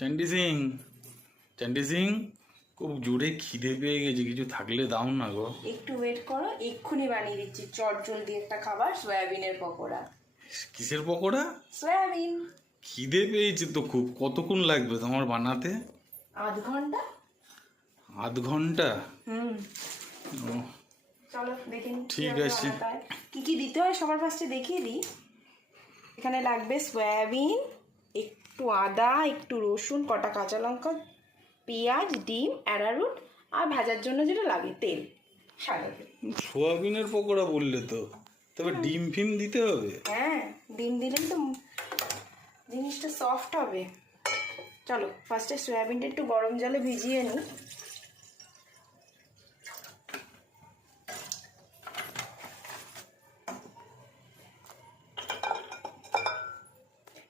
চ্যান্ডি সিং, চ্যান্ডি সিং, খুব জোরে খিদে পেয়ে গেছে, কিছু থাকলে দাও না গো। একটু ওয়েট করো, এক্ষুনি বানিয়ে দিচ্ছি চট জলদি একটা খাবার, সয়াবিনের পকোড়া। কিসের পকোড়া? সয়াবিন। খিদে পেয়েছে তো খুব। কতক্ষণ লাগবে তোমার বানাতে? আধ ঘন্টা। আধ ঘন্টা? ও, চলো দেখে নিই ঠিক আছে। কি কি দিতে হয় সবার ফার্স্টে দেখিয়ে দিই। এখানে লাগবে সয়াবিন, একটু আদা, একটু রসুন, কটা কাঁচা লঙ্কা, পেঁয়াজ, ডিম, অ্যারারুট, আর ভাজার জন্য যেটা লাগে তেল, সাদা তেল। সোয়াবিনের পকোড়া বললে তো, তবে ডিম ফিম দিতে হবে? হ্যাঁ, ডিম দিলেই তো জিনিসটা সফট হবে। চলো ফার্স্টে সয়াবিনটা একটু গরম জলে ভিজিয়ে নিই।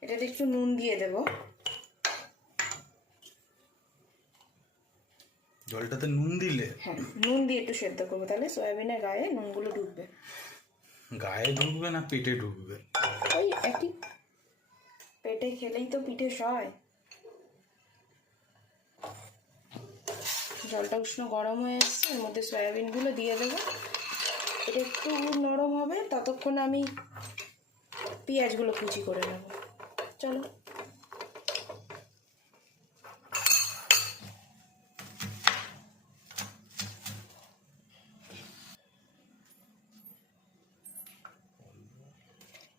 এটাতে একটু নুন দিয়ে দেব। জলটাতে নুন দিলে? হ্যাঁ, নুন দিয়ে একটু সেদ্ধ করবো, তাহলে সয়াবিনের গায়ে নুনগুলো ঢুকবে। গায়ে ঢুকবে না পেটে ঢুকবে? ওই একই, পেটে খেলেই তো পিঠে সয়। জলটা উষ্ণ গরম হয়ে এসছে, এর মধ্যে সয়াবিনগুলো দিয়ে দেবো। এটা একটু নরম হবে, ততক্ষণ আমি পেঁয়াজগুলো কুচি করে নেব। চলো।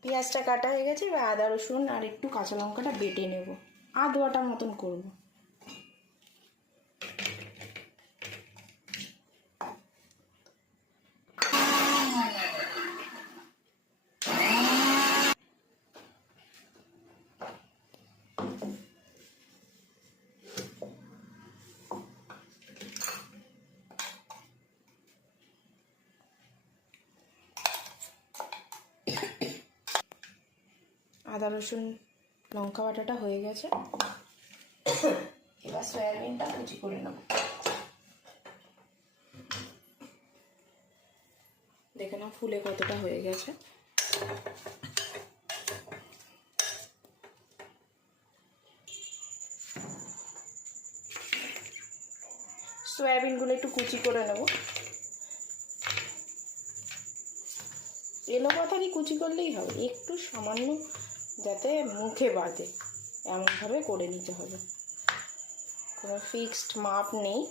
পেঁয়াজটা কাটা হয়ে গেছে, এবার আদা রসুন আর একটু কাঁচা লঙ্কাটা বেটে নেব, আধ বাটার মতন করব। আদা রসুন লঙ্কা বাটাটা হয়ে গেছে, এবার সয়াবিনটা কুচি করে নেব। দেখে নাও ফুলে কতটা হয়ে গেছে। সয়াবিনগুলো একটু কুচি করে নেব, এলো পাতারই কুচি করলেই হবে, একটু সামান্য যাতে মুখে বাঁধে এমনভাবে করে নিতে হবে, কোনো ফিক্সড মাপ নেই।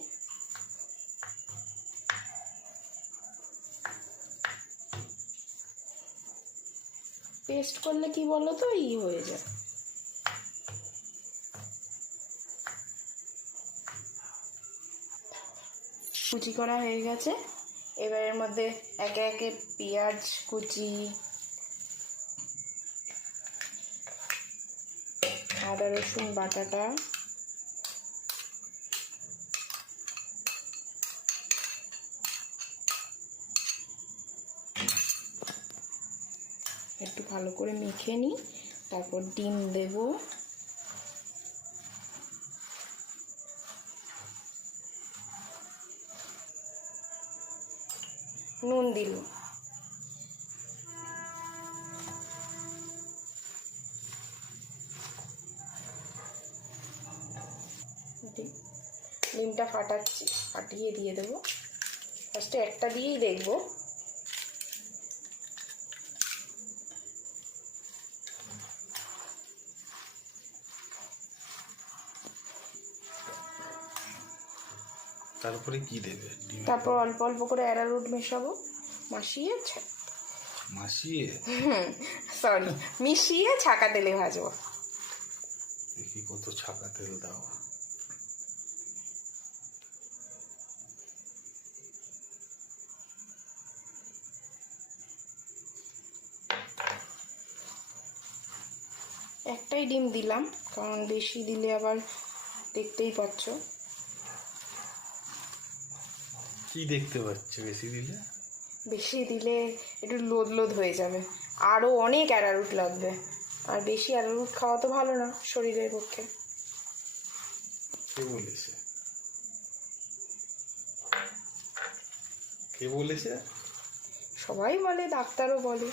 পেস্ট করলে কি বলো তো হয়ে যায়। কুচি করা হয়ে গেছে, এবার এর মধ্যে একে একে পেঁয়াজ কুচি, আদা রসুন বাটাটা, একটু ভালো করে মেখে নিই, তারপর ডিম দেব, নুন দিল, ডিমটা ফাটাচ্ছি, ফাটিয়ে দিয়ে দেবো। ফার্স্টে একটা দিয়েই দেখবো। তারপরে কি দেবে? তারপর অল্প অল্প করে অ্যারারুট মেশাবো, মাখিয়ে মাখিয়ে, সরি মিশিয়ে ছাকা তেলে ভাজবো। দেখি কত ছাকা তেল দাও। একটাই ডিম দিলাম, কারণ বেশি দিলে আবার দেখতেই পাচ্ছ। কি দেখতে পাচ্ছ বেশি দিলে? বেশি দিলে একটু লোদ লোদ হয়ে যাবে, আরও অনেক অ্যারারুট লাগবে, আর বেশি অ্যারারুট খাওয়া তো ভালো না শরীরের পক্ষে। কে বলেছে? কে বলেছে? সবাই বলে, ডাক্তারও বলে।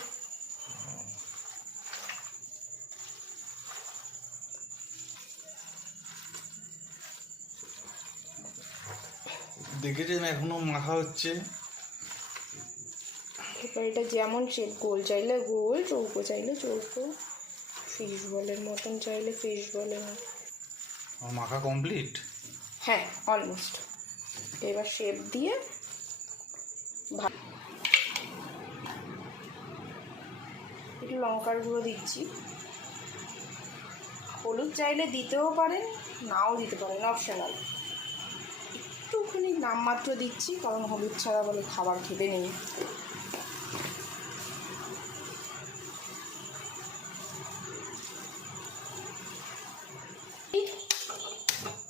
দেখেছেন এখনো মাখা হচ্ছে। এবার এটা যেমন শেপ, গোল চাইলে গোল, চৌকো চাইলে চৌকো, ফিশ বলের মতন চাইলে ফিশ বলের মতন। আমার মাখা কমপ্লিট। হ্যাঁ, অলমোস্ট। এবার শেপ দিয়ে একটু লঙ্কার গুঁড়ো দিচ্ছি। হলুদ চাইলে দিতেও পারেন, নাও দিতে পারেন, অপশনাল। একটুখানি নামমাত্র দিচ্ছি, কারণ হলুদ ছাড়া বলে খাবার খেতে নেই।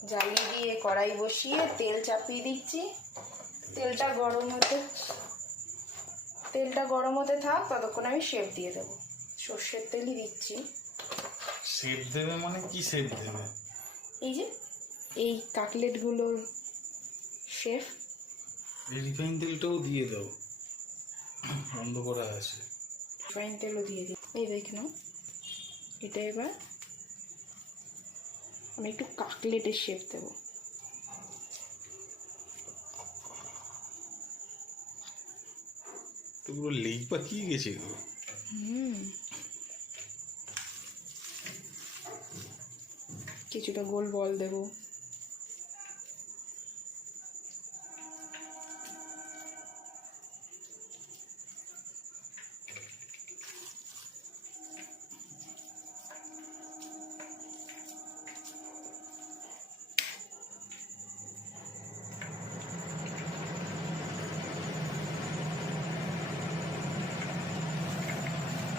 জ্বালিয়ে দিয়ে কড়াই বসিয়ে তেল চাপিয়ে দিচ্ছি। তেলটা গরম হতে থাক, ততক্ষণ আমি শেপ দিয়ে দেবো। সর্ষের তেলই দিচ্ছি। শেপ দেবে মানে কি শেপ দেবে? এই যে এই কাটলেটগুলোর শেপ। এই রিফাইন তেলটাও দিয়ে দাও, বন্ধ করা আছে। রিফাইন তেলও দিয়ে দিই। এই দেখ না, এটা এবার আমি একটু কাটলেটের শেপ দেবো। তো পুরো লেগ পাকিয়ে গেছে গো। কিছুটা গোল বল দেবো।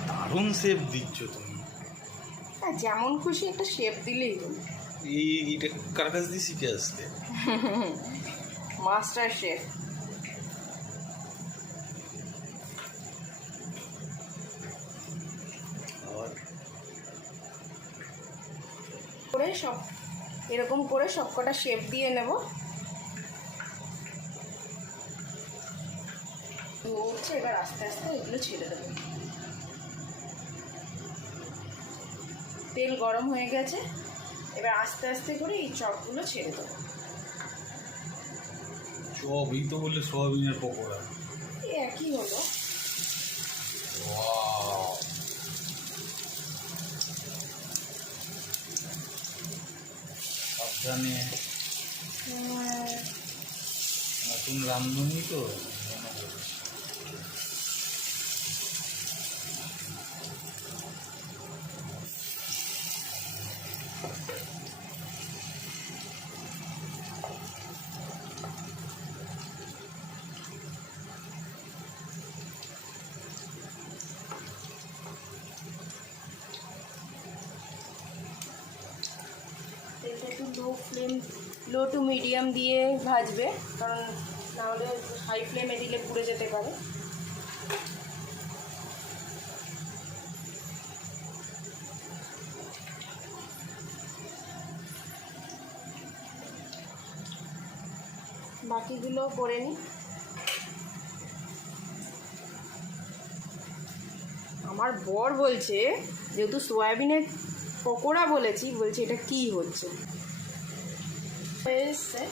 দারুণ শেপ দিচ্ছ তুমি। হ্যাঁ, যেমন খুশি একটা শেপ দিলেই হলো। এইটা কার কাছ দিয়ে শিখে আসলে? Master chef. করে সব এরকম করে সবকটা শেপ দিয়ে নেব। উঠছে, এবার আস্তে আস্তে এগুলো ছেড়ে দেবো। তেল গরম হয়ে গেছে, এবার আস্তে আস্তে করে এই চপগুলো ছেড়ে দেবো। চপ, এই তো বললে সোয়াবিনের পকোড়া। এই একই হলো। ওয়াও, সাবধানে, নতুন রাঁধুনি তো। তেলটা একটু লো টু মিডিয়াম দিয়ে ভাজবে, কারণ নাহলে হাই ফ্লেমে দিলে পুড়ে যেতে পারে। বাকিগুলো করে নিই। আমার বর বলছে, যেহেতু সোয়াবিনের পকোড়া বলেছি, বলছে এটা কি হচ্ছে। হয়ে এসছে,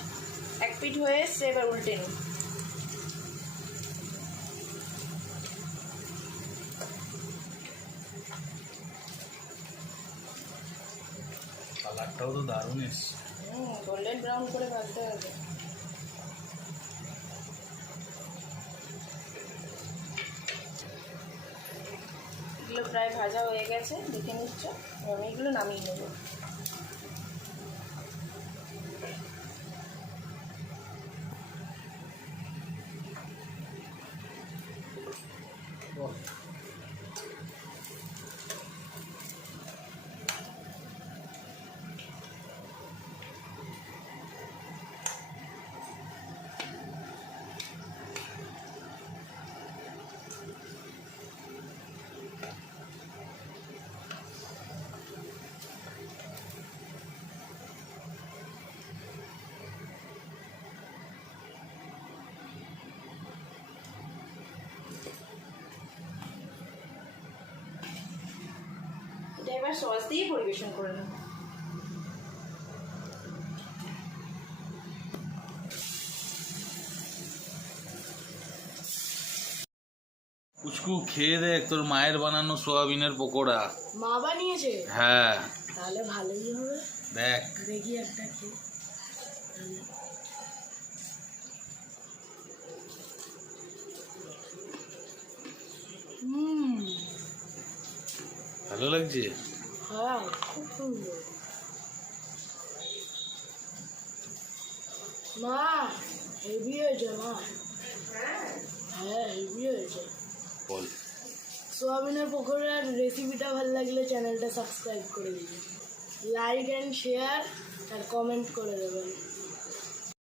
এক পিঠ হয়ে এসছে, এবার উল্টে নিই। কালারটাও তো দারুণ এসছে। গোল্ডেন ব্রাউন করে ভাজতে হবে। এগুলো প্রায় ভাজা হয়ে গেছে, দেখে নিচ্ছ। আমি এগুলো নামিয়ে নেব। এটা এবার সস দিয়ে পরিবেশন করে নেব। পুচকু খেয়ে দেখ তোর মায়ের বানানো সোয়াবিনের পকোড়া। মা বানিয়েছে? হ্যাঁ তাহলে ভালোই হবে। দেখ দেখি একটা খেয়ে। ভালো লাগছে। হ্যাঁ খুব সুন্দর। মা হেভি হয়েছে মা। হ্যাঁ হেভি হয়েছে। বল। সোয়াবিনের পকোড়ার রেসিপিটা ভালো লাগলে চ্যানেলটা সাবস্ক্রাইব করে দিবেন, লাইক অ্যান্ড শেয়ার আর কমেন্ট করে দেবেন।